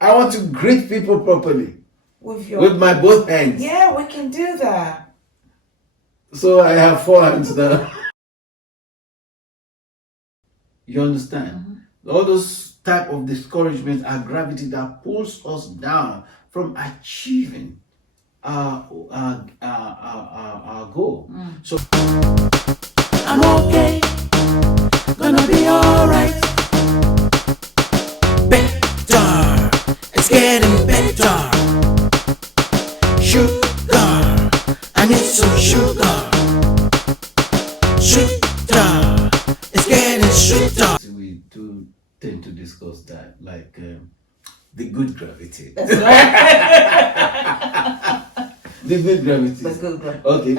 I want to greet people properly with my both hands. Yeah, we can do that. So I have 4 hands now. You understand? All those type of discouragements are gravity that pulls us down from achieving our goal. So I'm okay, gonna be alright. better, it's getting better. Sugar, I need some sugar. Sweeter, it's getting sweeter. We do tend to discuss that, like the good gravity. That's right. The good gravity. That's good gravity. Okay.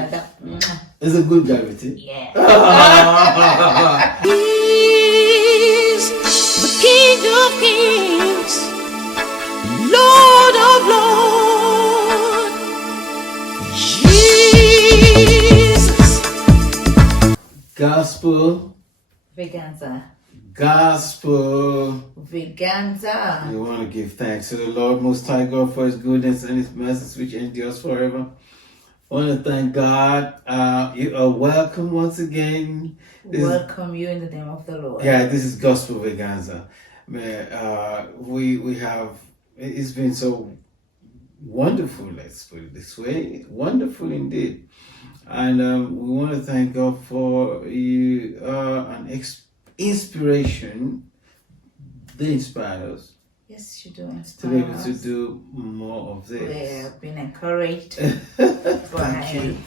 It's a good gravity. Yeah. He's the King of Kings, Lord of Lords, Jesus. Gospel. Vaganza. Gospel. Vaganza. We want to give thanks to the Lord Most High God for His goodness and His mercy which endures forever. I want to thank God. You are welcome once again. Welcome you in the name of the Lord. Yeah, this is Gospel Vaganza. We have, it's been so wonderful, let's put it this way, wonderful indeed. And we want to thank God for you, an inspiration. They inspired us. Yes, you do To inspire be able us. to do more of this. We have been encouraged Thank you.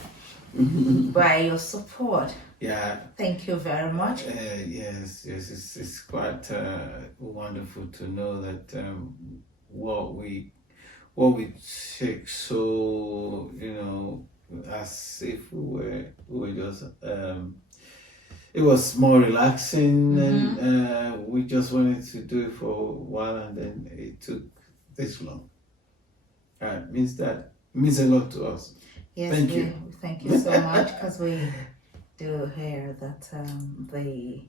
by your support. Yeah. Thank you very much. Yes, it's quite wonderful to know that what we take so, as if we were just it was more relaxing, and we just wanted to do it for a while, and then it took this long. Means a lot to us. Yes, Thank you. Thank you so much, because we do hear that the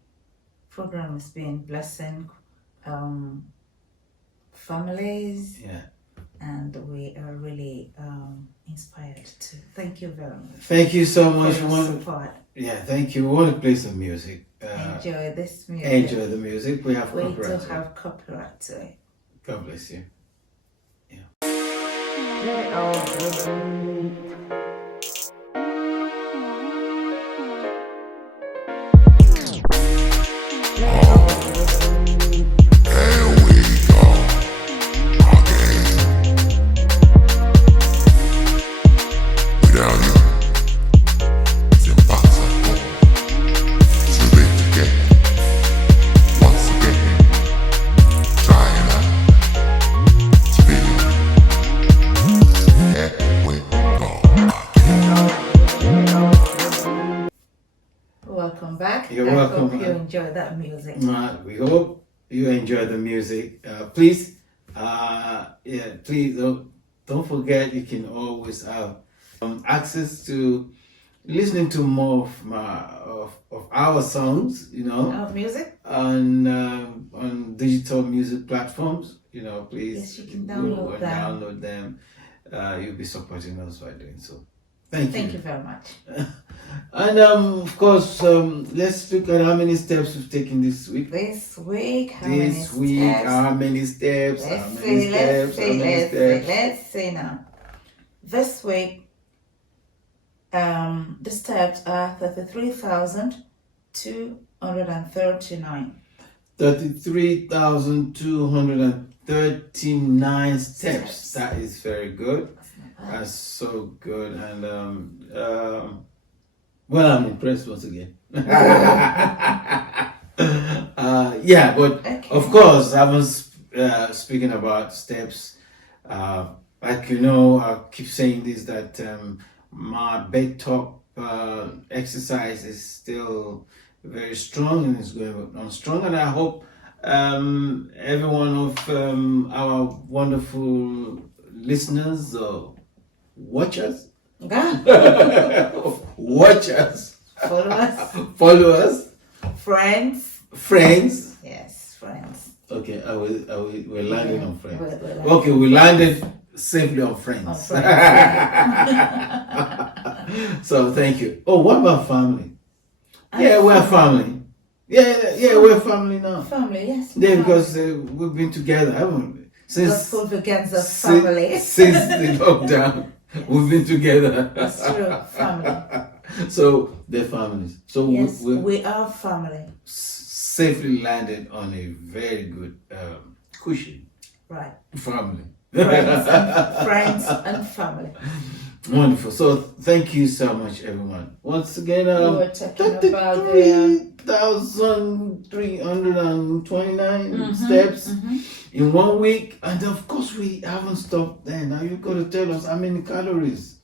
program is being blessing families. Yeah. And we are really inspired too. Thank you very much. Thank you so much. For your support. Yeah, thank you. We want to play some music. Enjoy this music. Enjoy the music. We have We copyright. do have copyright to it. God bless you. Welcome back. You're I welcome. hope you enjoy that music. We hope you enjoy the music. Please, please don't forget you can always have access to listening to more of our songs, Music? on digital music platforms. Please, Yes, you can download them. Download them. You'll be supporting us by doing so. Thank you very much. And of course, let's look at how many steps we've taken this week. This week, how Let's see now. This week, the steps are 33,239. 33,239 steps. That is very good. That's so good. And well, I'm impressed once again. Yeah, but Okay. of course, I was speaking about steps. Like I keep saying this, that my bed top exercise is still very strong and is going on strong, and I hope every one of our wonderful listeners or watchers watchers, Followers, followers, friends. friends. Yes, friends. Okay, we're landing Yeah, on friends. we're Okay, we landed safely on on friends. friends. So thank you. Oh, what about family? And Yeah, we're family. Yeah, we're family now. Family, yes. Yeah, because we've been together, haven't we? Gospel Vaganza family. Since the lockdown, we've been together. That's true, family. So they're families. So Yes, we we are family. safely landed on a very good cushion Right. family. Friends and family. Wonderful. So thank you so much, everyone. Once again, We were talking about the 33,329 steps in 1 week, and of course we haven't stopped there. Now you got to tell us how many calories.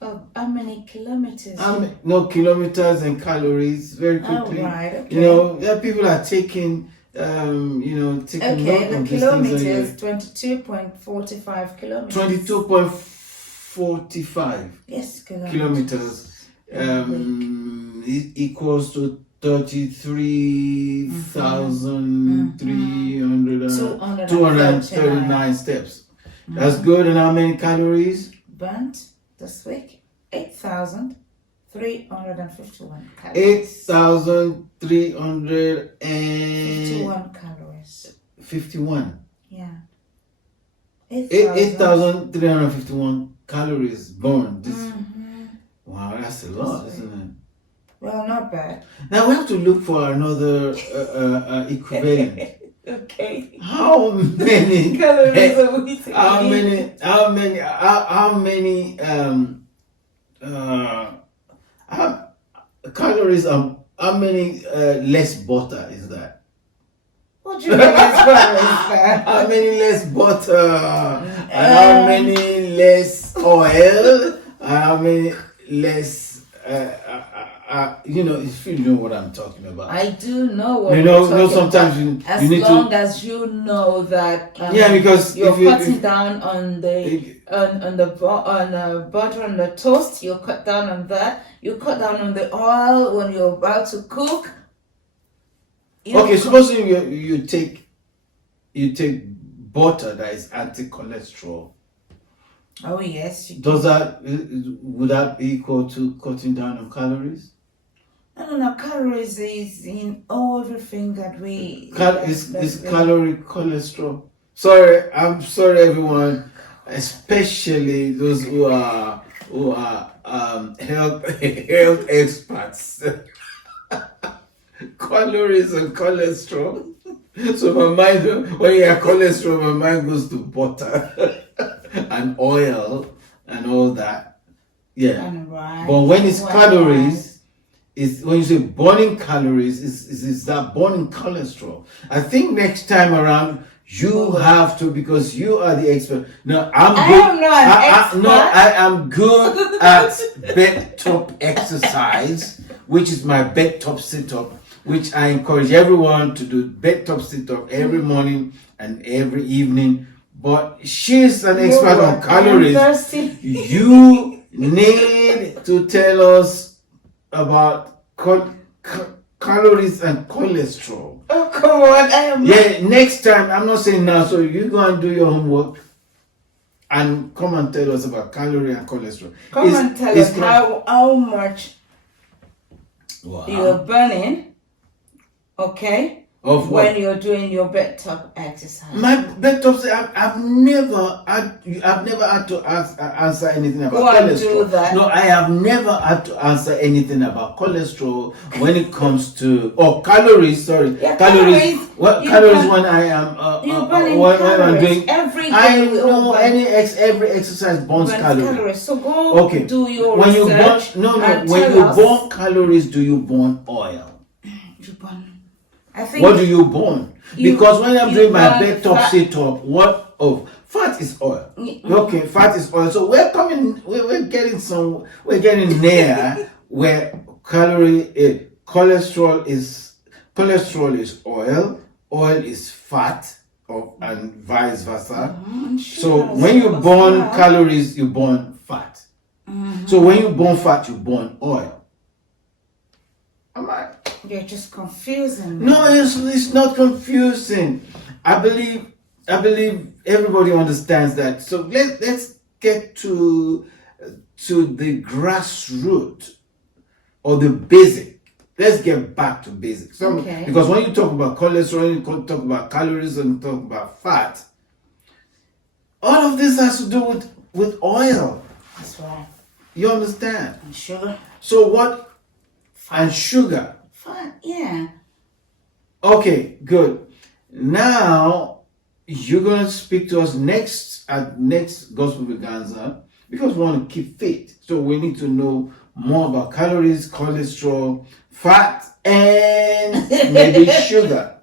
how many kilometers? No, kilometers and calories. Very quickly. Oh, right. Okay. You know, people are taking. Taking Okay, note the of these things on your- kilometers, 22.45 kilometers. 22.45 Yes, kilometers equals to 239 steps. That's good. And how many calories? Burnt this week, 8,351 calories. 8,351. calories. 51. Yeah. 8,351 calories burned. Mm-hmm. Wow, that's a lot, isn't it? Well, not bad. Now we have to look for another equivalent. Okay. How many Calories are we taking? How many calories? How many less butter is that? What do you mean less butter is that? How many less butter? And how many less oil? How many less? If you know what I'm talking about. I do know what You you're know, talking sometimes about. you need as long to. as you know that Because you're if you cutting down on the butter on the toast, you cut down on that. You cut down on the oil when you're about to cook. Okay, supposing you take butter that is anti-cholesterol. Oh yes. Would that be equal to cutting down on calories? No. Calories is in everything that we. Is calorie cholesterol? Sorry, I'm sorry, everyone, especially those who are health experts. Calories and cholesterol. So my mind, when you have cholesterol, my mind goes to butter and oil and all that. Yeah. Right. But when it's calories, it's when you say burning calories, is that burning cholesterol? I think next time around you have to, because you are the expert. No, I'm good. I am not an expert. I am good at bed top exercise, which is my bed top sit up, which I encourage everyone to do bed top sit up every morning and every evening. But she's an expert on calories. You need to tell us about calories and cholesterol. Oh, come on. Yeah, next time, I'm not saying now, so you go and do your homework and come and tell us about calorie and cholesterol. Come and tell us how much you're burning, okay? Of what? When you're doing your bed top exercise. My bed top, I've never had to answer anything about cholesterol. Do that. No, I have never had to answer anything about cholesterol when it comes to calories. Sorry, Yeah, calories. What calories when I am when I'm doing every day? I know every exercise burns calories. So go do your when research. When you burn calories, do you burn oil? You burn. I think What do you burn? Because when I'm doing my bed top sit up, fat is oil. Okay, fat is oil. So we're getting there where cholesterol is oil is fat, and vice versa. So when you burn calories, you burn fat. So when you burn fat, you burn oil. Am I? You're just confusing me. No, it's not confusing. I believe everybody understands that. So let's get to the grassroots or the basic. Let's get back to basics. Okay. Because when you talk about cholesterol, you talk about calories, and you talk about fat, all of this has to do with oil. That's right. You understand? And sugar. So what? And sugar. Fat, yeah. Okay, good. Now you're gonna speak to us next at next Gospel Vaganza because we want to keep fit. So we need to know more about calories, cholesterol, fat, and maybe sugar.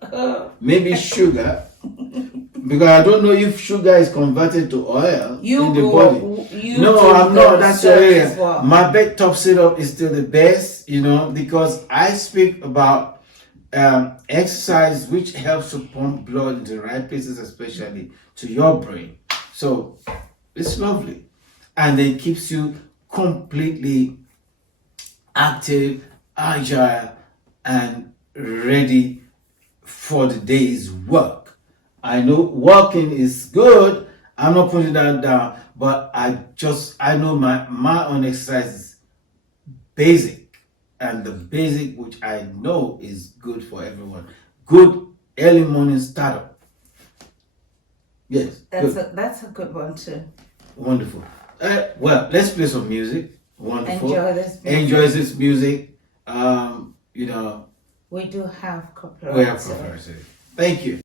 Maybe sugar. Because I don't know if sugar is converted to oil in the body. No, I'm not. That's your area. Well. My bed top syrup is still the best, because I speak about exercise which helps to pump blood into the right places, especially to your brain. So it's lovely. And it keeps you completely active, agile, and ready for the day's work. I know walking is good. I'm not putting that down, but I know my own exercise is basic, and the basic which I know is good for everyone. Good early morning startup. Yes, That's a good one too. Wonderful. Well, let's play some music. Wonderful. Enjoy this music. Enjoy this music. We do have copyright. We have copyright. Thank you.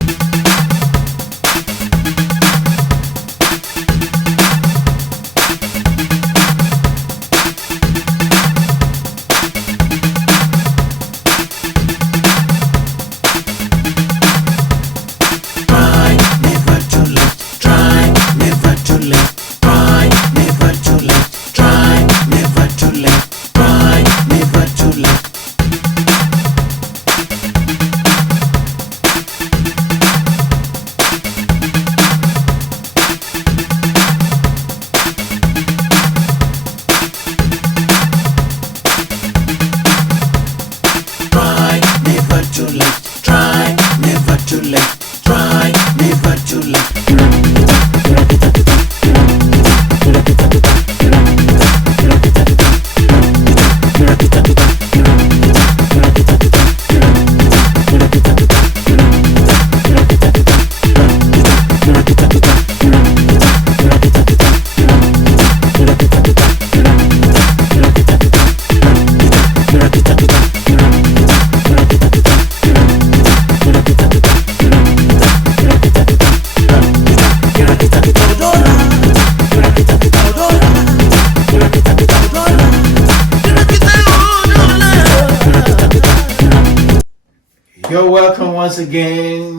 You're welcome once again.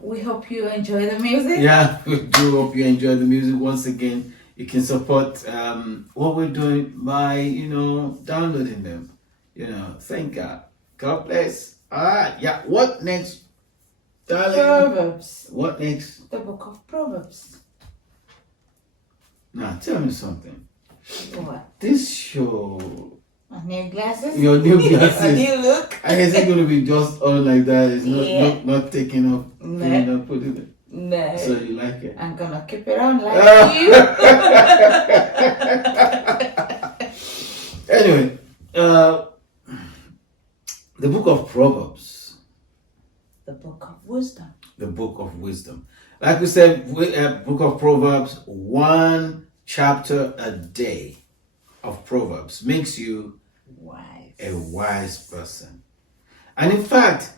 We hope you enjoy the music. Yeah, we do hope you enjoy the music. Once again, you can support what we're doing by, downloading them. Thank God. God bless. All right. Yeah. What next, darling? Proverbs. What next? The book of Proverbs. Now, tell me something. What? This show... My new glasses? Your new glasses. A new look? I guess it's going to be just all like that. It's Yeah. not taking off. No. Putting it. No. So you like it? I'm going to keep it on like you. Anyway, the book of Proverbs. The book of wisdom. The book of wisdom. Like we said, book of Proverbs, one chapter a day of Proverbs makes you a wise person. And in fact,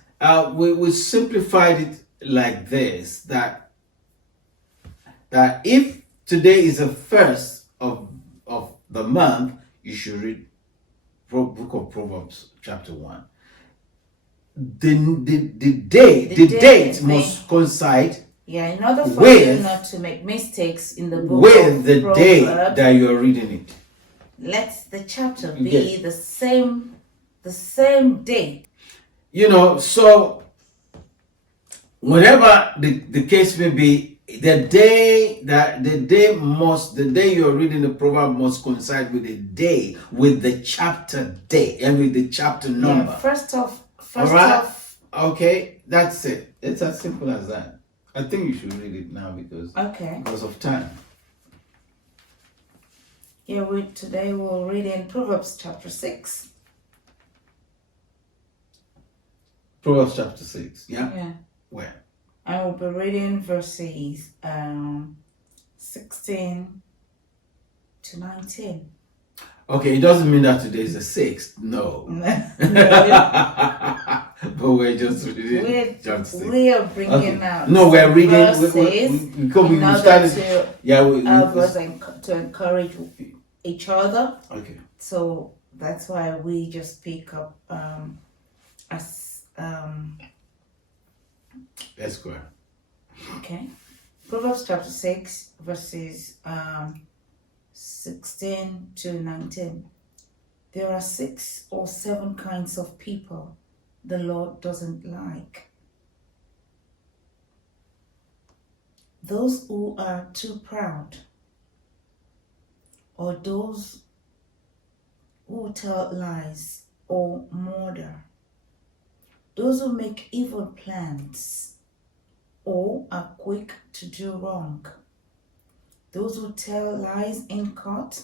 we simplified it like this, that if today is the first of the month, you should read book of Proverbs chapter 1. The date must coincide. Yeah, in order for you not to make mistakes in the book with of the Proverbs, day that you're reading it. Let the chapter be the same date. So whatever the case may be, the day you're reading the proverb must coincide with the day, with the chapter day, and with the chapter number. Yeah, first off. Okay, that's it. It's as simple as that. I think you should read it now Okay. because of time. Yeah, today we'll read in Proverbs chapter 6. Proverbs chapter 6. Yeah. Yeah. Where? I will be reading verses 16 to 19. Okay, it doesn't mean that today is the 6th. No. But we're just reading chapter 6. We are bringing out. No, we're reading. Verses We started. started. Yeah, To encourage each other. Okay. So that's why we just pick up Let's go. Okay. Proverbs chapter 6 verses 16 to 19. There are 6 or 7 kinds of people the Lord doesn't like. Those who are too proud, or those who tell lies or murder, those who make evil plans or are quick to do wrong, those who tell lies in court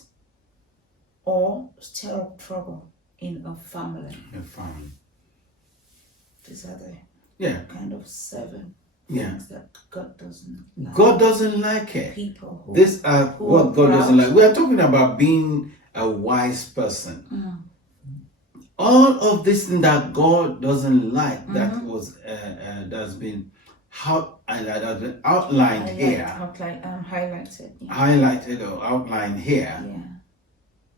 or stir up trouble in a family. These are the kind of 7 things that God doesn't like. God doesn't like it. People who, These are what God doesn't like. We are talking about being a wise person. All of this thing that God doesn't like, that's been outlined here. Highlighted. Yeah. Highlighted or outlined here. Yeah.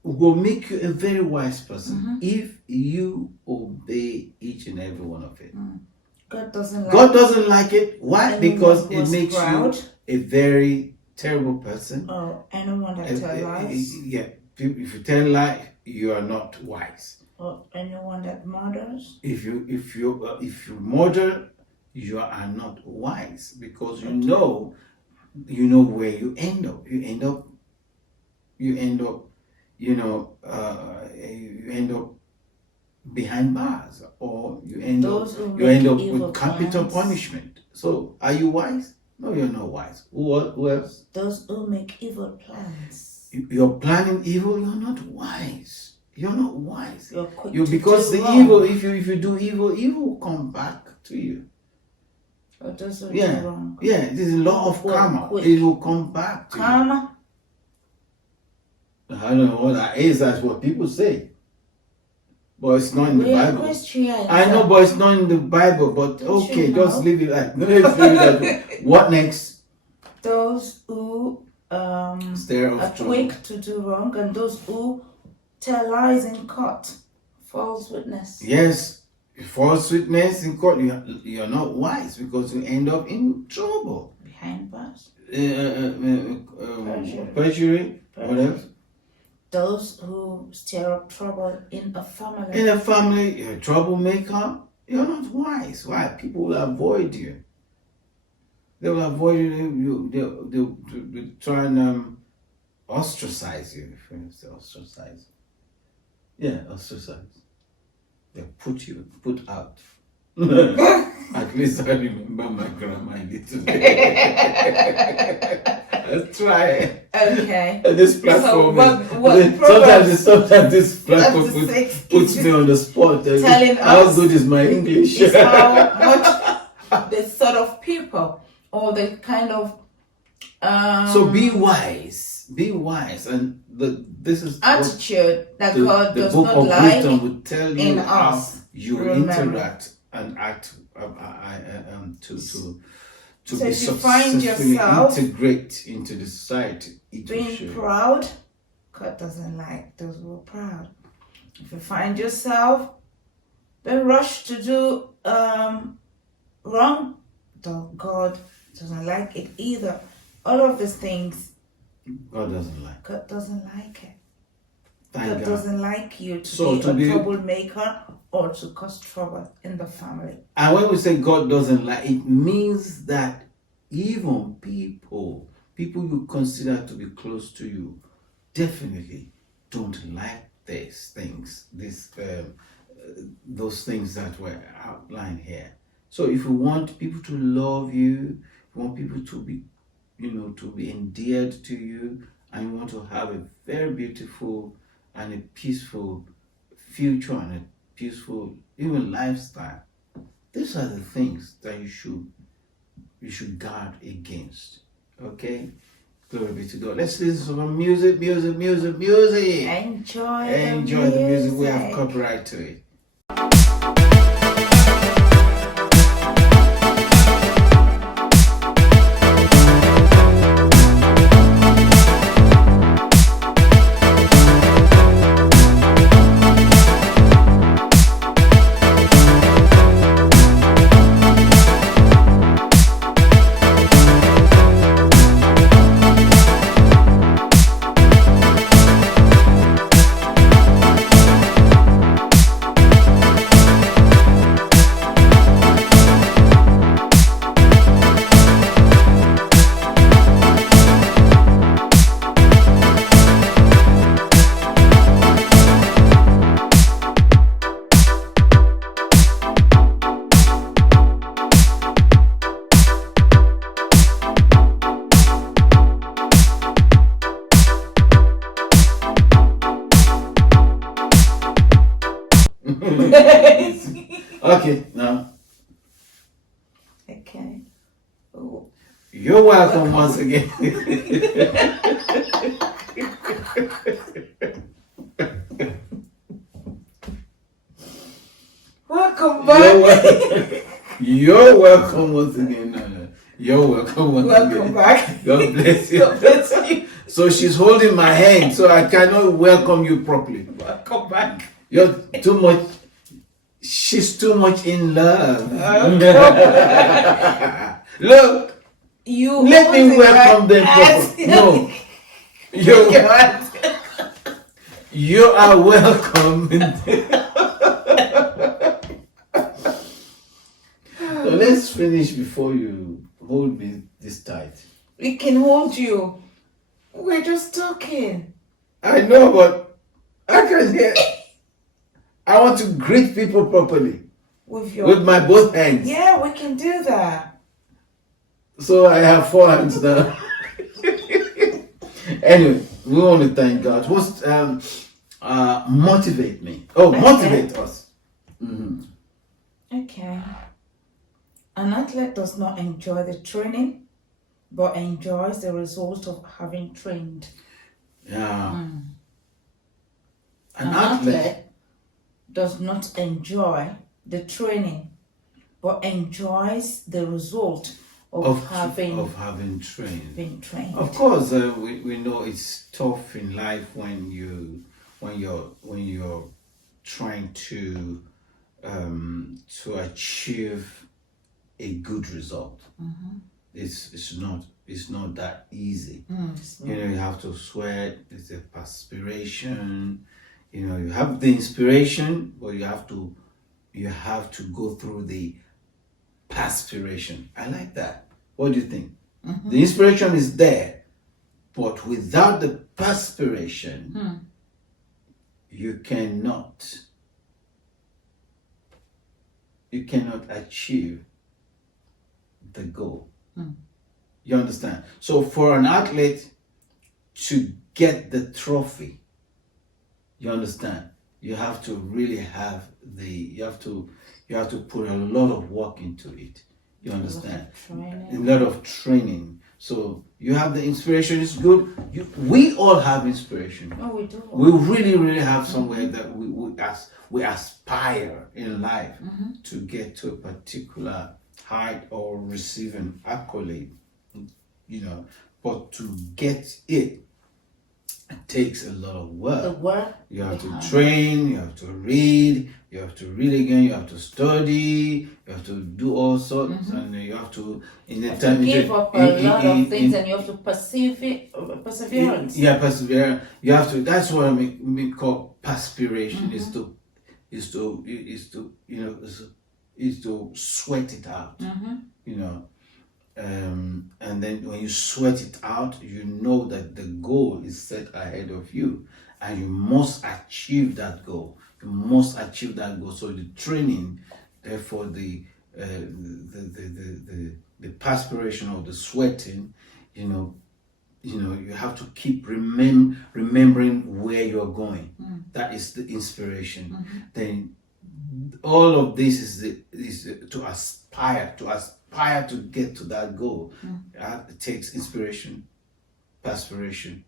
Will make you a very wise person if you obey each and every one of it. God doesn't like it. Why? Because it makes you a very terrible person. Or anyone that tells lies. Yeah. If you tell lies, you are not wise. Or anyone that murders. If you murder, you are not wise, because you know where you end up. You end up behind bars, or you end up with capital punishment. So are you wise? No, you're not wise. Who else? Those who make evil plans. You're planning evil, you're not wise. You're not wise. You're quick because to do the wrong. evil, if you do evil will come back to you. Or those who do wrong. Yeah, it is a law of karma. Quick. It will come back to Karma. you. I don't know what that is. That's what people say. But it's not in the Bible. Christians. I know, but it's not in the Bible. But okay, just leave it like that. What next? Those who are quick to do wrong, and those who tell lies in court, false witness. Yes, false witness in court. You're not wise, because you end up in trouble. Behind bars. Perjury. What else? Those who stir up trouble in a family. In a family, you're a troublemaker. You're not wise. Why? People will avoid you. They will avoid you. They'll try and ostracize you. If you say ostracize. Yeah, ostracize. They'll put out. At least I remember my grandma did today. Let's try it. Okay. This platform. So sometimes this platform puts me on the spot. Telling how us good is my English? Is how much the sort of people or the kind of. So be wise. Be wise, and this is attitude that God does the book not of like wisdom will tell you in how us. you interact and act to So be if you find successfully yourself integrate into the society. being proud, God doesn't like those who are proud. If you find yourself being rushed to do wrong, God doesn't like it either. All of these things, God doesn't like. God doesn't like it. Thank God God. doesn't like you to be a troublemaker or to cause trouble in the family. And when we say God doesn't like, it means that even people you consider to be close to you, definitely don't like these things, those things that were outlined here. So if you want people to love you, You want people to be, to be endeared to you, and you want to have a very beautiful and a peaceful future and a peaceful even lifestyle. These are the things that you should guard against. Okay? Glory be to God. Let's listen to some music. Enjoy The music. We have copyright to it. Okay, now. Okay. Oh. You're welcome once again. Welcome back. You're welcome once again. You're welcome once again. Welcome back. God bless you. God bless you. So she's holding my hand, so I cannot welcome you properly. Welcome back. You're too much. She's too much in love. Look, let me welcome them properly. No, you are welcome. So let's finish before you hold me this tight. We can hold you. We're just talking. I know, but I can hear. I want to greet people properly with my both hands. Yeah, we can do that. So I have 4 hands now. Anyway, we want to thank God. What's motivate me? Motivate us. Mm-hmm. Okay. An athlete does not enjoy the training, but enjoys the result of having trained. Yeah. An athlete does not enjoy the training, but enjoys the result of having trained. been trained. Of course, we know it's tough in life when you're trying to achieve a good result. Mm-hmm. It's not that easy. You you have to sweat. It's a perspiration. You have the inspiration, but you have to go through the perspiration. I like that. What do you think? Mm-hmm. The inspiration is there, but without the perspiration, you cannot achieve the goal. You understand? So for an athlete to get the trophy, you understand, you have to really have you have to put a lot of work into it. You understand? A lot of training. So you have the inspiration, it's good. We all have inspiration. Oh, we do. We really, really have somewhere that we aspire in life to get to a particular height or receive an accolade. But to get it takes a lot of work. The work. You have to train, you have to read, you have to read again, you have to study, you have to do all sorts, and you have to give up a lot of things, and you have to perseverance. Yeah, persevere. You have to. That's what I call perspiration. Is to sweat it out. And then when you sweat it out, you know that the goal is set ahead of you, and you must achieve that goal. You must achieve that goal. So the training, therefore the the perspiration or the sweating, you know, you have to keep remembering where you're going. That is the inspiration. Then all of this is to aspire to get to that goal. It takes inspiration, perspiration,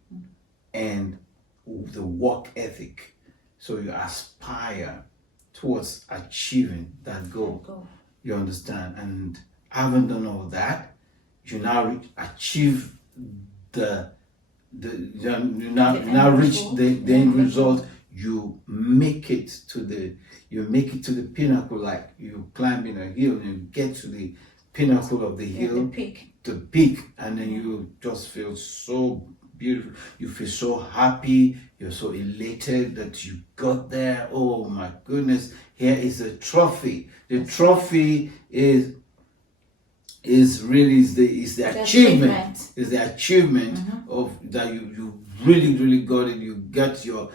and the work ethic. So you aspire towards achieving that goal. You understand? And having done all that, you now achieve you now reach the end result. You make it to the pinnacle, like you climbing a hill and you get to the pinnacle of the hill, the peak, and then you just feel so beautiful. You feel so happy. You're so elated that you got there. Oh my goodness! Here is a trophy. The trophy is really the achievement. Is the achievement of that you really got it. You got your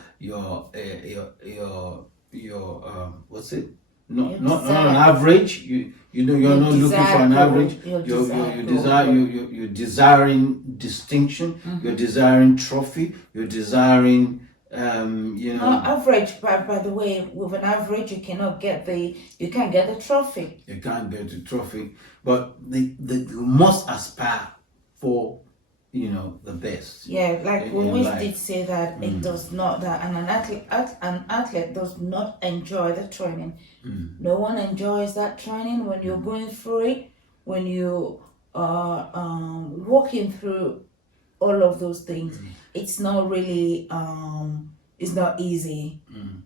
what's it? Not an average. You're not looking for an average. You're desiring distinction. You're desiring trophy. You're desiring average. By the way, with an average, you can't get the trophy. You can't get the trophy, but you must aspire for the best. Yeah, like we always did say that it does not that an athlete does not enjoy the training. No one enjoys that training when you're going through it, when you are walking through all of those things. It's not really it's not easy.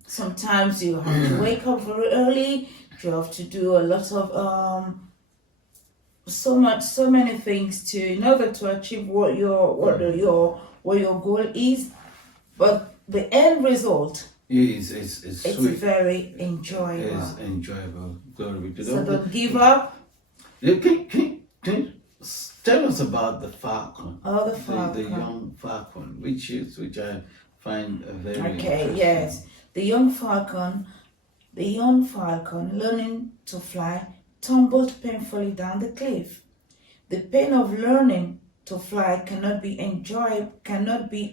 Sometimes you have to wake up very early. You have to do a lot of so many things in order to achieve what your goal is, but the end result it's sweet. Very enjoyable. It's enjoyable. Glory be to God. So don't give up. Can you tell us about the falcon? Oh, the falcon. The young falcon, which I find very interesting. Yes, the young falcon learning to fly tumbled painfully down the cliff. The pain of learning to fly cannot be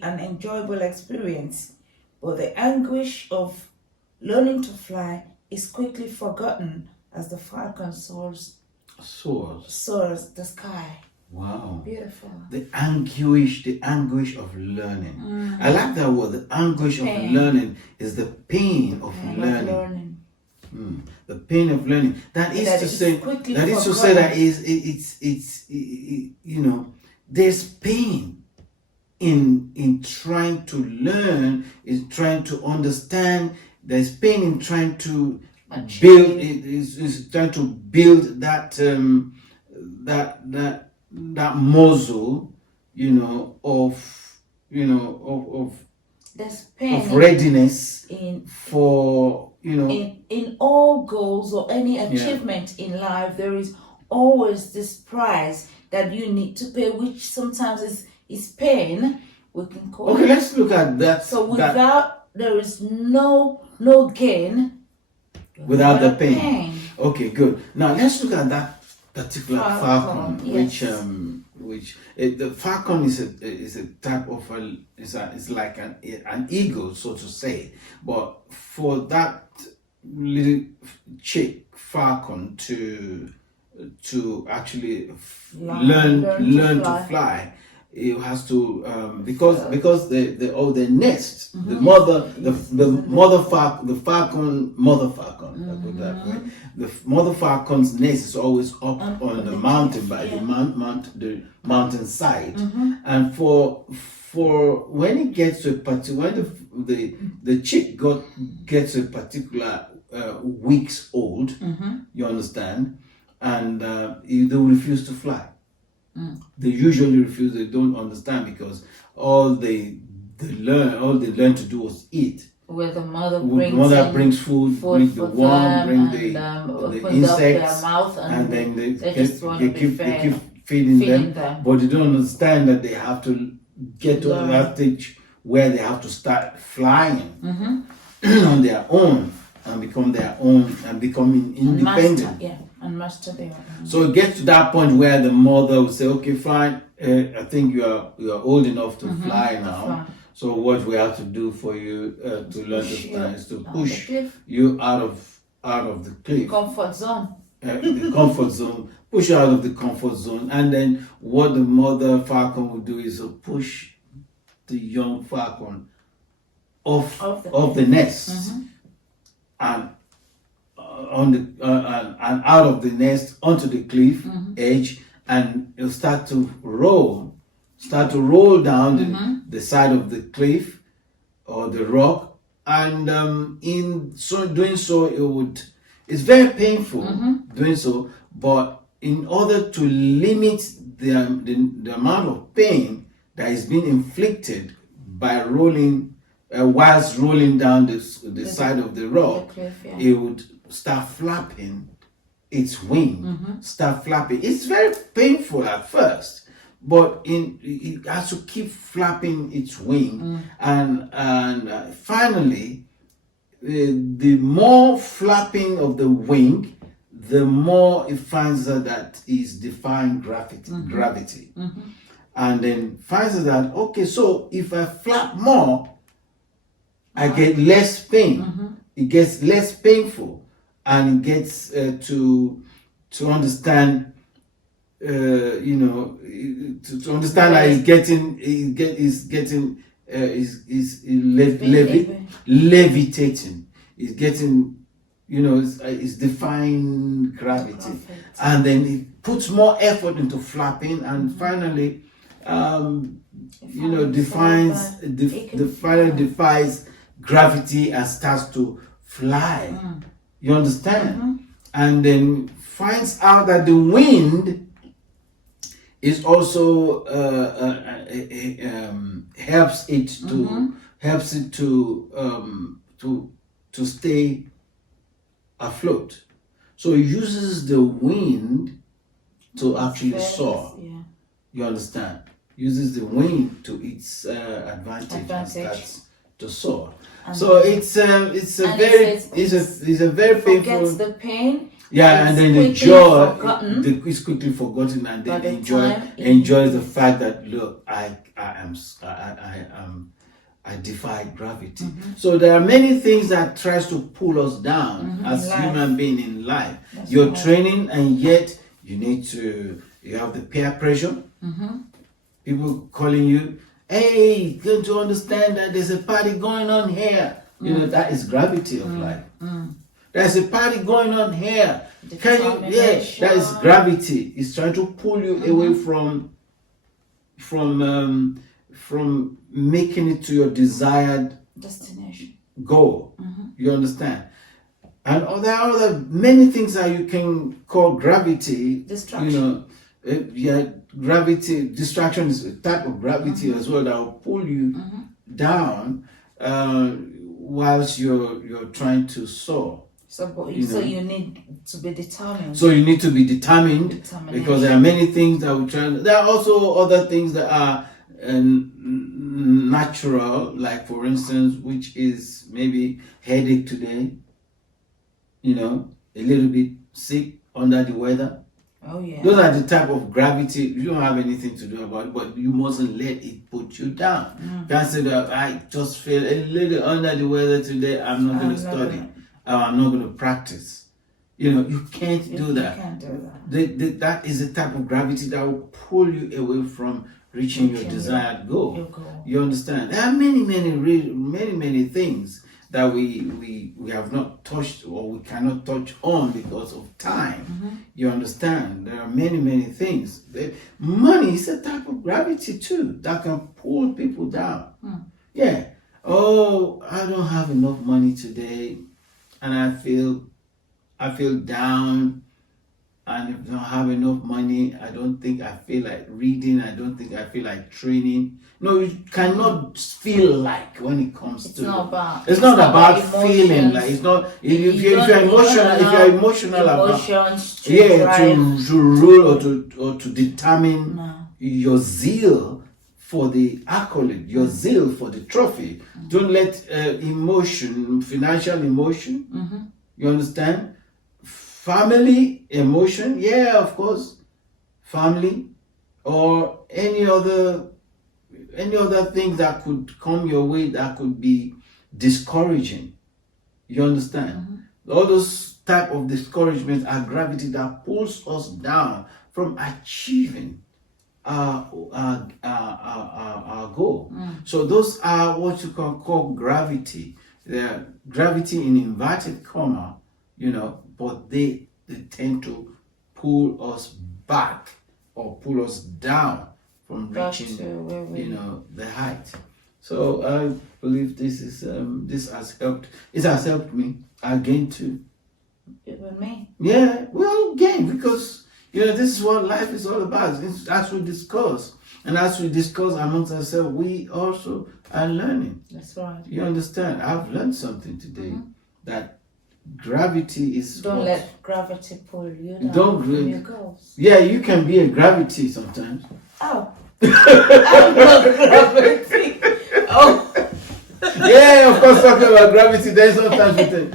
an enjoyable experience, but the anguish of learning to fly is quickly forgotten as the falcon soars the sky. Wow. Beautiful. The anguish of learning. I like that word. The anguish of learning is the pain of learning. The pain of learning. That is to say that it's there's pain in trying to learn, in trying to understand. There's pain in trying to build. Is trying to build that that muzzle, of there's pain of readiness for. In all goals or any achievement in life, there is always this price that you need to pay, which sometimes is pain. We can call Okay, let's look at that. So there is no gain without the pain. Okay, good. Now let's look at that particular falcon, yes. The falcon is a type of it's like an eagle, so to say. But for that little chick falcon to actually learn to fly, it has to because the nest, the falcon mother falcon. I put that way. The mother falcon's nest is always up on the mountain by the mountain side, and for when it gets to a particular the chick gets a particular weeks old, you understand, and they will refuse to fly. They usually refuse. They don't understand because all they learn to do is eat. Where the mother brings food, brings the worm, brings the insects, mouth and then they keep feeding them. But they don't understand that they have to get to that stage where they have to start flying on their own and become their own and becoming independent. And master the So it gets to that point where the mother will say, okay, fine, I think you are old enough to fly now. Fly. So what we have to do for you to learn to fly is to Down the push cliff. you out of the cliff, Comfort zone. the comfort zone, push you out of the comfort zone. And then what the mother falcon will do is to push the young falcon off the nest and and out of the nest onto the cliff edge, and it'll start to roll down the side of the cliff or the rock, and in so doing so it's very painful doing so, but in order to limit the amount of pain that is being inflicted by rolling whilst rolling down the side of the rock, the cliff, yeah. it would start flapping its wing, start flapping. It's very painful at first, but it has to keep flapping its wing, and finally, the more flapping of the wing, the more it finds that is defying gravity, and then finds that, okay, so if I flap more, I get less pain. It gets less painful, and it gets to understand, to understand that levitating. It's getting, it's defying gravity, Perfect. and then it puts more effort into flapping, and finally, defies gravity and starts to fly. You understand? And then finds out that the wind is also helps it to stay afloat. So it uses the wind to actually soar. Yeah. You understand? Uses the wind to its advantage and starts to soar. And so it's a very painful. Forgets the pain. Yeah, and then the joy is quickly forgotten, and then enjoys the fact that, look, I defy gravity. So there are many things that tries to pull us down as human being in life. You're training, and yet you have the peer pressure. People calling you, hey, don't you understand that there's a party going on here? That is gravity of life. There's a party going on here. That is gravity. It's trying to pull you away from making it to your desired destination goal. You understand? And there are other many things that you can call gravity. Distraction. Gravity. Distraction is a type of gravity as well that will pull you down whilst you're trying to soar. So you need to be determined. So you need to be determined, because there are many things that we try. There are also other things that are natural, like for instance, which is maybe headache today. A little bit sick, under the weather. Oh yeah. Those are the type of gravity you don't have anything to do about it, but you mustn't let it put you down. You can't say that I just feel a little under the weather today, I'm not going to study. I'm not going to practice. You can't do that. You can't do that. That is the type of gravity that will pull you away from reaching your desired goal. You understand? There are many things that we have not touched, or we cannot touch on because of time. You understand? There are many things. Money is a type of gravity too that can pull people down. Yeah. Oh, I don't have enough money today, and I feel down, and if I don't have enough money, I don't think I feel like reading, I don't think I feel like training. No, you cannot feel like when it comes to it's not about feeling like, it's not if you're emotional about to rule or to determine your zeal for the accolade, your zeal for the trophy. Don't let financial emotion, you understand, family, emotion, yeah, of course, family, or any other thing that could come your way that could be discouraging. You understand? All those type of discouragement are gravity that pulls us down from achieving our goal. So those are what you can call gravity. They're gravity in inverted comma, but they tend to pull us back or pull us down from reaching, the height. So I believe this has helped. It has helped me again too. Even me. Yeah, well, again, because this is what life is all about. As we discuss, and as we discuss amongst ourselves, we also are learning. That's right. You understand? I've learned something today that gravity is. Don't let gravity pull you down from your goals. Yeah, you can be a gravity sometimes. Oh, I'm not gravity. Oh. Yeah, of course, talking about gravity, then sometimes we think,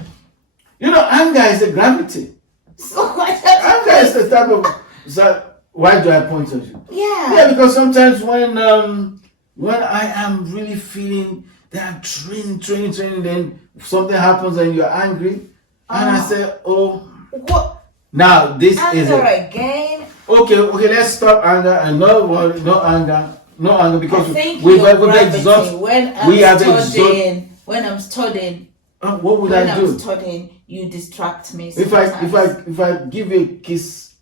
anger is a gravity. So what? Anger is the type of. So why do I point at you? Yeah. Yeah, because sometimes when I am really feeling that I'm training, then something happens and you're angry, and I say, oh, what? Now this is anger again. Okay, let's stop anger and no anger because we've exhausted. When I'm studying. What would I do? When I'm studying, you distract me. If I give you a kiss,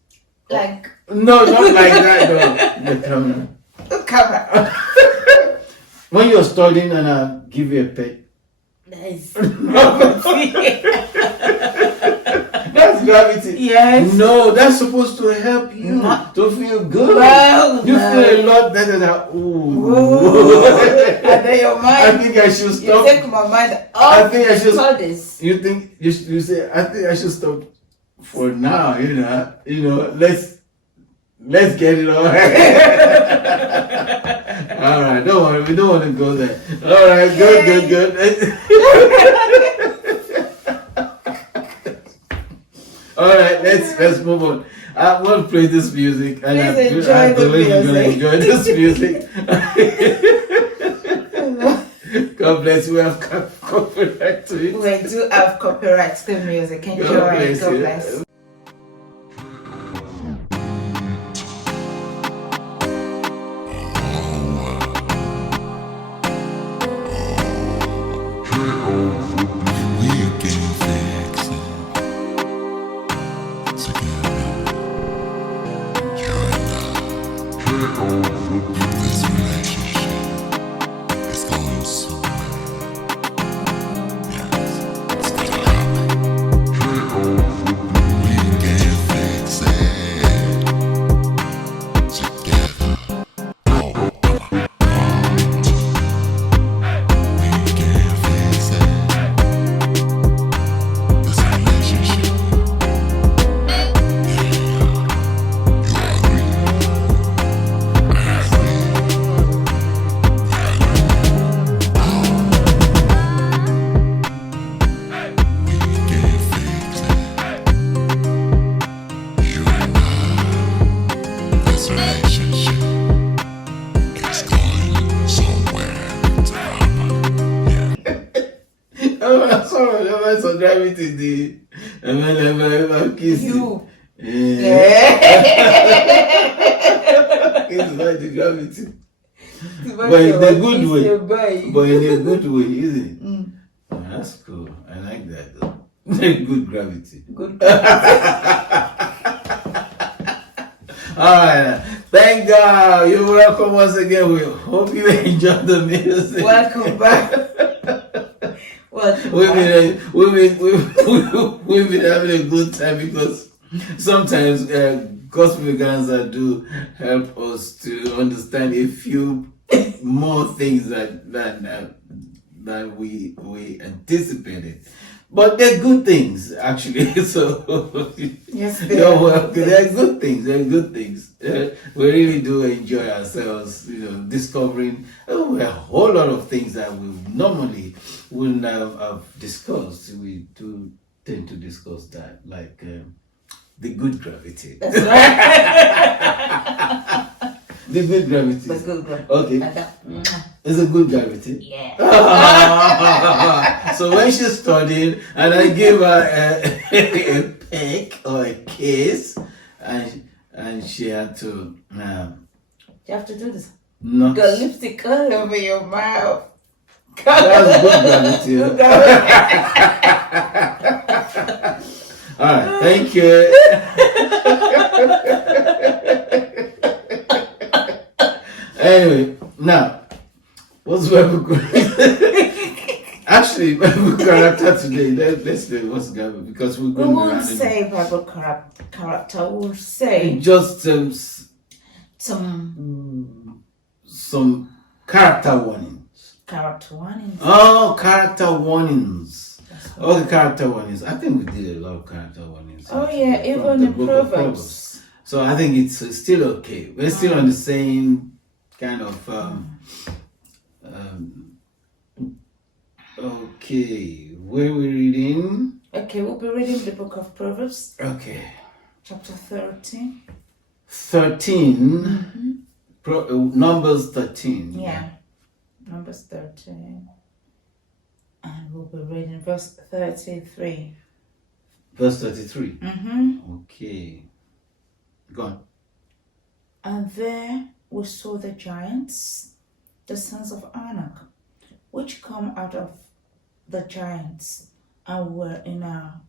like no, not like that. No, the camera. When you're studying and I give you a pet. Nice. That's gravity. Yes. No, that's supposed to help you to feel good. Well, you feel a lot better than ooh. And then your mind. I think I should stop. You take my mind off. I think I should. Studies. You think you say? I think I should stop for now. Let's get it all right. All right, don't worry. We don't want to go there. All right, good. All right, let's move on. I want to play this music, and I believe you're gonna enjoy this music. God bless you. We have copyright to it. We do have copyright to the music. Enjoy. God bless. So gravity I'm kissing. You. It's like the gravity. But in a good way. But in a good way, isn't it? Oh, that's cool. I like that though. Good gravity. Good. Alright. Thank God. You're welcome once again. We hope you enjoyed the music. Welcome back. We've been having a good time because sometimes gospel Vaganza do help us to understand a few more things than we anticipated. But they're good things, actually. So yes, you're welcome. They're good things. They're good things. We really do enjoy ourselves, discovering a whole lot of things that we normally wouldn't have discussed. We do tend to discuss that, like the good gravity. That's right. The good gravity. That's good. Okay. Like that. It's a good gravity. Yeah. So when she studied, and I gave her a peck or a kiss, and she had to You have to do this. not. Got lipstick all over your mouth. That's good gravity. Good gravity. All right, thank you. Anyway, now what's Bible actually Bible character today? Let's do what's Bible because we're We going won't around say Bible character. We'll say just some some character warnings. character warnings. Oh, character warnings. That's Oh, the character warnings. I think we did a lot of character warnings. Oh actually, yeah, from even the in book of Proverbs. So I think it's still okay. We're still on the same kind of okay. Where we reading? Okay, we'll be reading the book of Proverbs, Okay. chapter 13. 13. Numbers 13. Yeah, Numbers 13. And we'll be reading verse 33. Verse 33. Mm-hmm. Okay. Go on. And there we saw the giants, the sons of Anak, which come out of the giants, and were in our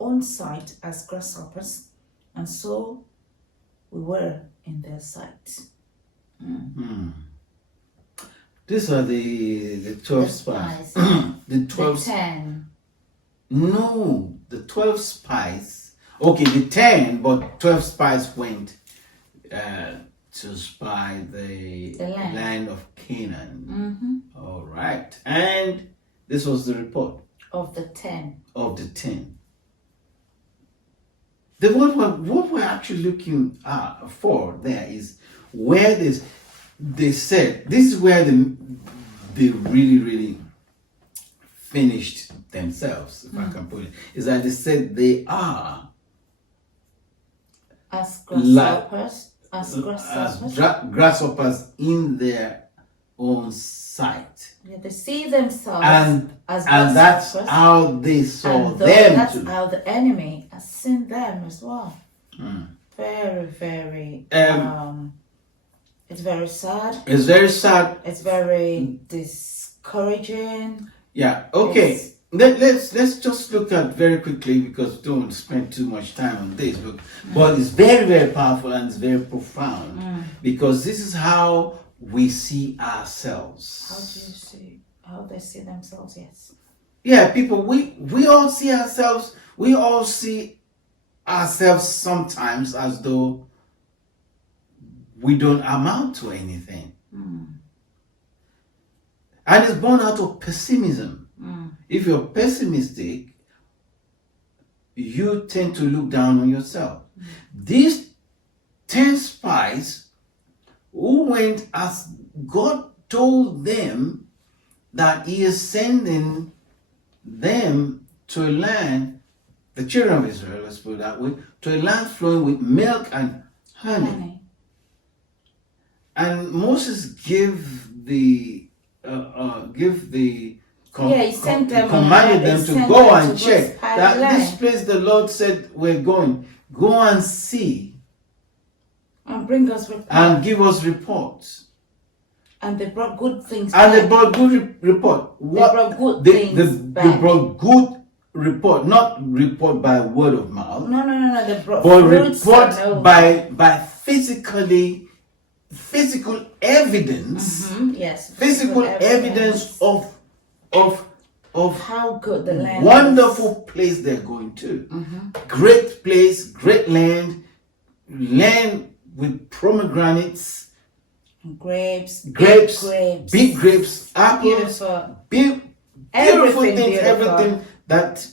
own sight as grasshoppers, and so we were in their sight. These are the 12 The spies. spies. The The 12 10. No, the 12 spies. Okay, the 10, but 12 spies went to spy the land of Canaan. Mm-hmm. All right. And this was the report Of the 10. of the 10. What we're actually looking for there is where they said, this is where they really, really finished themselves, if I can put it, is that they said they are As grasshoppers. grasshoppers in their own sight. Yeah, they see themselves as And that's grasshoppers. how they saw And them that's too. how the enemy has seen them as well. Very, very it's very sad. It's very sad. It's very discouraging. Yeah. Okay. It's- Let's just look at very quickly because we don't want to spend too much time on this book. But it's very, very powerful and it's very profound because this is how we see ourselves. How do you see how they see themselves? Yes. Yeah, people, we all see ourselves. We all see ourselves sometimes as though we don't amount to anything. And it's born out of pessimism. If you're pessimistic, you tend to look down on yourself. These 10 spies who went as God told them that He is sending them to a land, the children of Israel, let's put it that way, to a land flowing with milk and honey. And Moses gave the He sent them commanded them to go and check spy that the land. this place the Lord said we're going. Go and see And bring us reports. and give us reports. And they brought good things And back. they brought good report. What brought good they, things they back. brought good report, not report by word of mouth, No. They brought but fruits report and by physical evidence, yes, physical evidence of how good the land wonderful place they're going to. Great place, great land with pomegranates, grapes, big grapes, apples, beautiful, beautiful things, everything that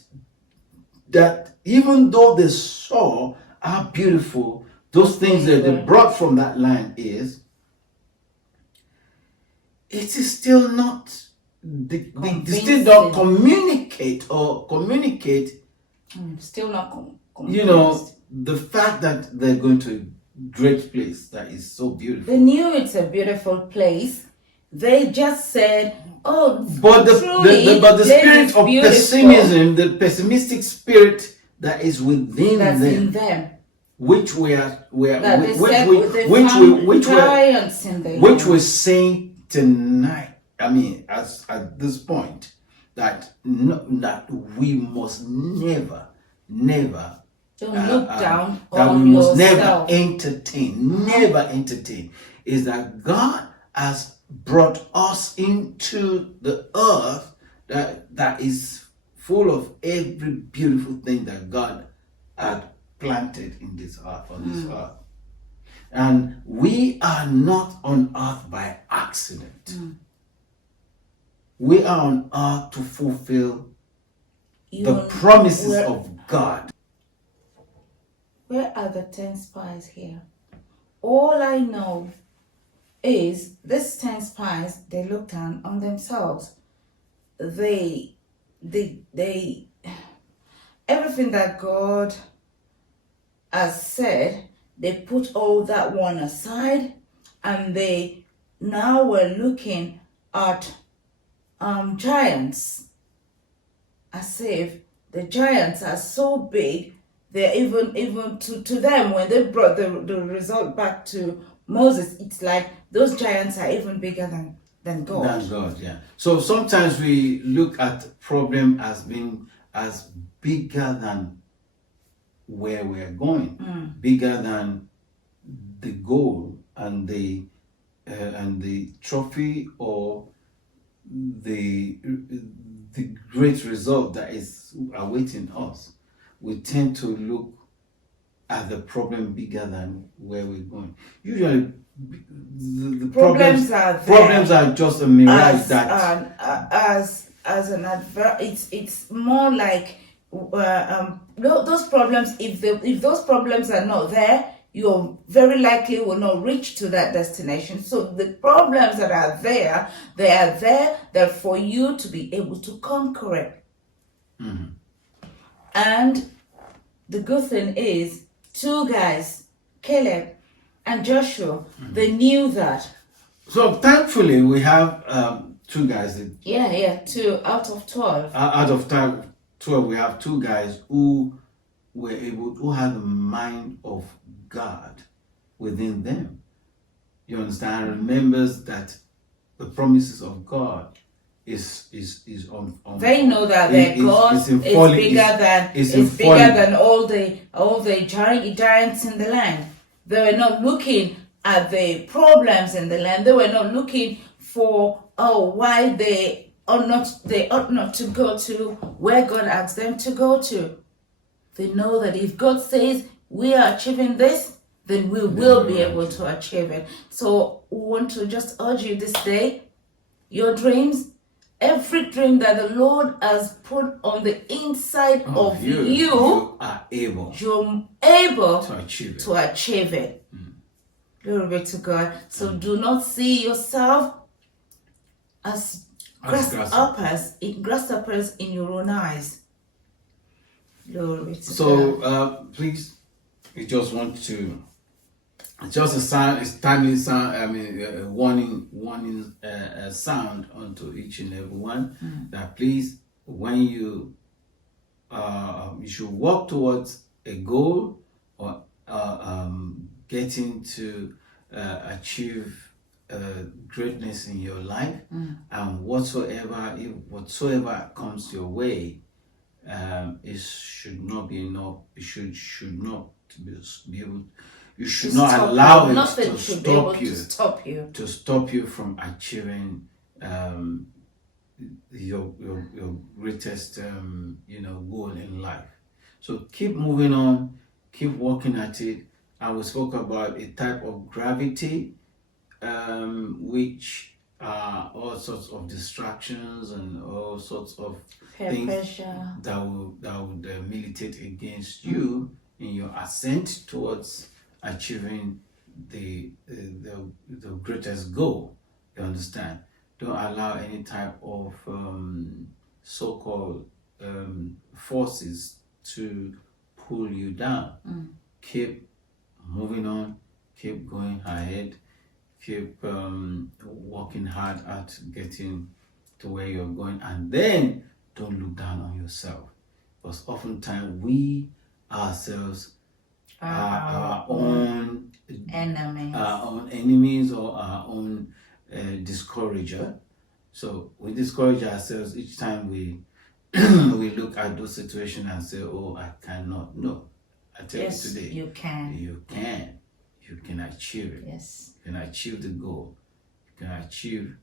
even though they saw are beautiful, those things that they brought from that land it is still not, they still don't communicate still not you know, the fact that they're going to a great place that is so beautiful. They knew it's a beautiful place. They just said, "Oh, But truly, but the this spirit is of beautiful." pessimism, the pessimistic spirit that is within That's them, in them. which we are That they said which giants in the which land. we're saying tonight. I mean, as at this point, that that we must never Don't look down that on we must yourself. never entertain, is that God has brought us into the earth that is full of every beautiful thing that God had planted in this earth, on this earth. And we are not on earth by accident. We are on earth to fulfill the promises of God. Where are the 10 spies here? All I know is these 10 spies, they looked down on themselves. They everything that God has said, they put all that one aside, and they now were looking at giants, as if the giants are so big. They're even to them, when they brought the result back to Moses, it's like those giants are even bigger than God. Than God, yeah. So sometimes we look at problem as being as bigger than where we are going, bigger than the goal and the trophy, or the great result that is awaiting us. We tend to look at the problem bigger than where we're going. Usually, the Problems are there. Problems are just a mirage as an advert. It's more like those problems. If those problems are not there, you very likely will not reach to that destination. So the problems that are there, they are there that for you to be able to conquer it. And the good thing is, two guys, Caleb and Joshua, they knew that. So thankfully, we have two guys. Yeah, 2 out of 12. Out of 12, we have two guys who had the mind of God within them. You understand? Remembers that the promises of God is on. They know that their God is bigger than all the giants in the land. They were not looking at the problems in the land. They were not looking for why they ought not to go to where God asked them to go to. They know that if God says we are achieving this, then we will be able to achieve it. So we want to just urge you this day, your dreams, every dream that the Lord has put on the inside of you are able. You're able to achieve it. Glory be to God. So do not see yourself as grasshoppers in your own eyes. Glory be to God. Please, we just want to, just a sound, it's timely sound. I mean, warning sound unto each and every one that please, when you should work towards a goal or getting to achieve greatness in your life, and whatsoever comes your way, it should not be enough. It should not be able. You should not allow it to stop you from achieving your greatest goal in life. So keep moving on, keep working at it. And we spoke about a type of gravity, which are all sorts of distractions and all sorts of things that would militate against you in your ascent towards achieving the greatest goal. You understand? Don't allow any type of so-called forces to pull you down. Keep moving on, keep going ahead, keep working hard at getting to where you're going, and then don't look down on yourself, because oftentimes we ourselves are our own enemies or our own discourager. So we discourage ourselves each time we we look at those situations and say, "Oh, I cannot." No, I tell you today, you can. You can achieve it. Yes. You can achieve the goal. You can achieve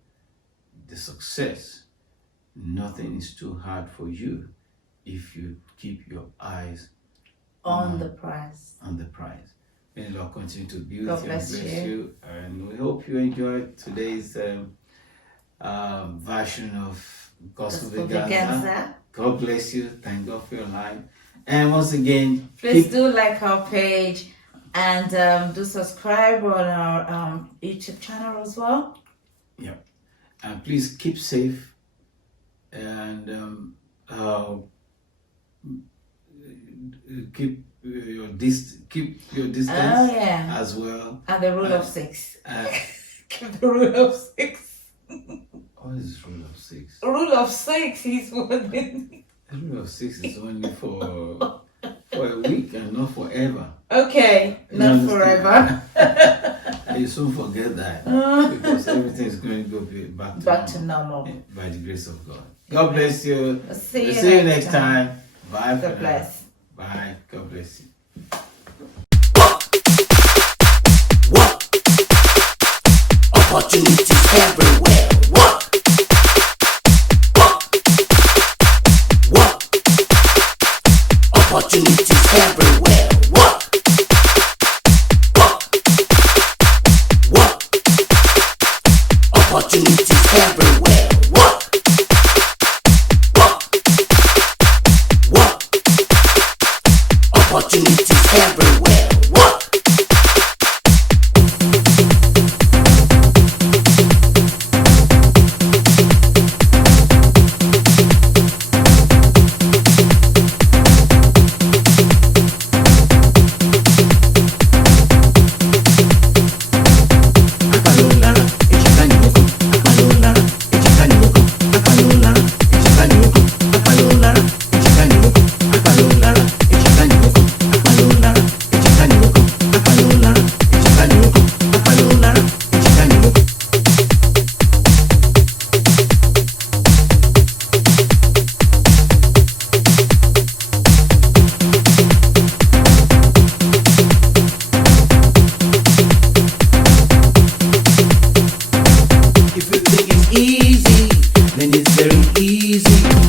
the success. Nothing is too hard for you if you keep your eyes on the prize. On the prize. May the Lord continue to be with God you and bless bless you. And we hope you enjoyed today's version of Gospel Vaganza. God bless you. Thank God for your life. And once again, please do like our page and do subscribe on our YouTube channel as well. Yeah. And please keep safe and keep your distance as well. And the rule of 6. Keep the rule of 6. What is rule of 6? Rule of 6 is what the rule of 6 is only for a week and not forever. Okay, not forever. You soon forget that because everything is going to go back to normal. By the grace of God. God bless you. See you next time. Bye. God bless. Bye. God bless you. Opportunities everywhere. Opportunities everywhere. Opportunities everywhere. Opportunities everywhere.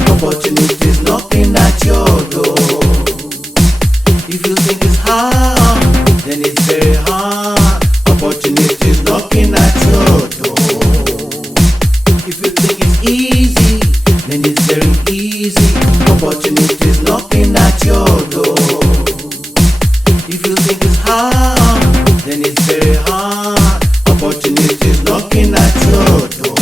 Opportunities knocking at your door. If you think it's hard, then it's very hard. Opportunities knocking at your door. If you think it's easy, then it's very easy. Opportunities knocking at your door. If you think it's hard, then it's very hard. Opportunities knocking at your door.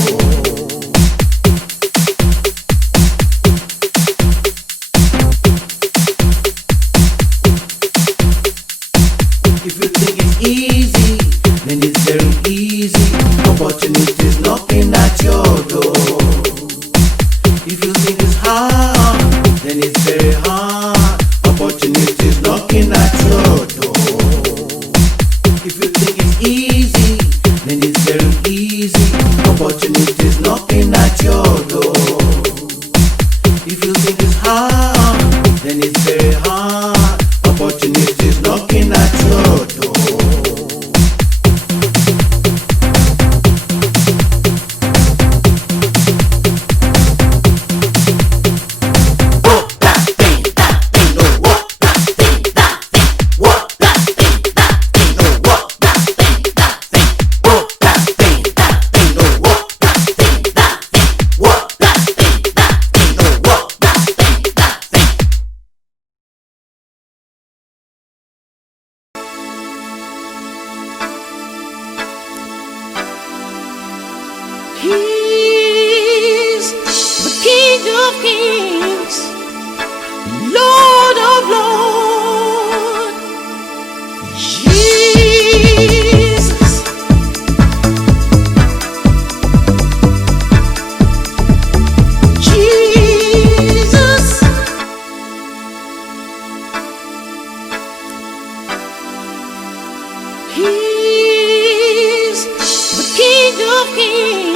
If you think it's easy, then it's very easy. Opportunities knocking at your door. If you think it's hard, then it's very hard. Opportunities knocking at your door. If you think it's easy, then it's very easy. Opportunities knocking at your door. If you think it's hard, then it's very hard. Opportunities knocking at your door. He's the King of Kings, Lord of Lords. He's the King of Kings.